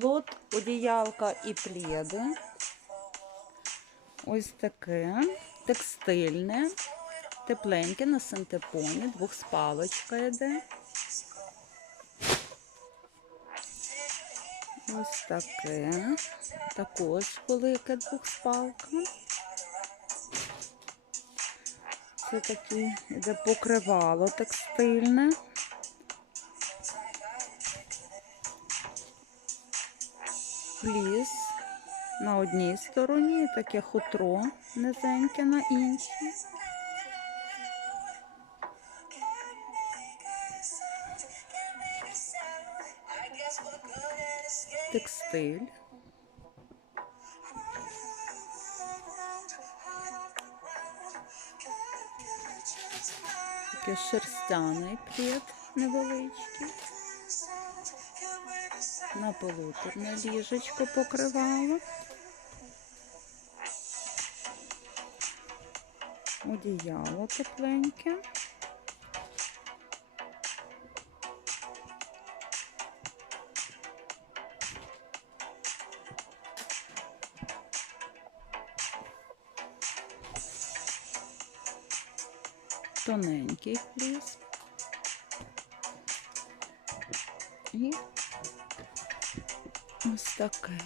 лот, одіялка і пледи. Ось таке текстильне, тепленьке на синтепоні, двохспалочка йде. Ось таке. Також велике двохспалка. Це таке йде покривало текстильне. Фліс на одній стороні, таке хутро низеньке на іншій. Текстиль. Таке шерстяний плід невеличкий. На полуторне ліжечко покривало. Одіяло тепленьке. Тоненький фліс. І ось таке.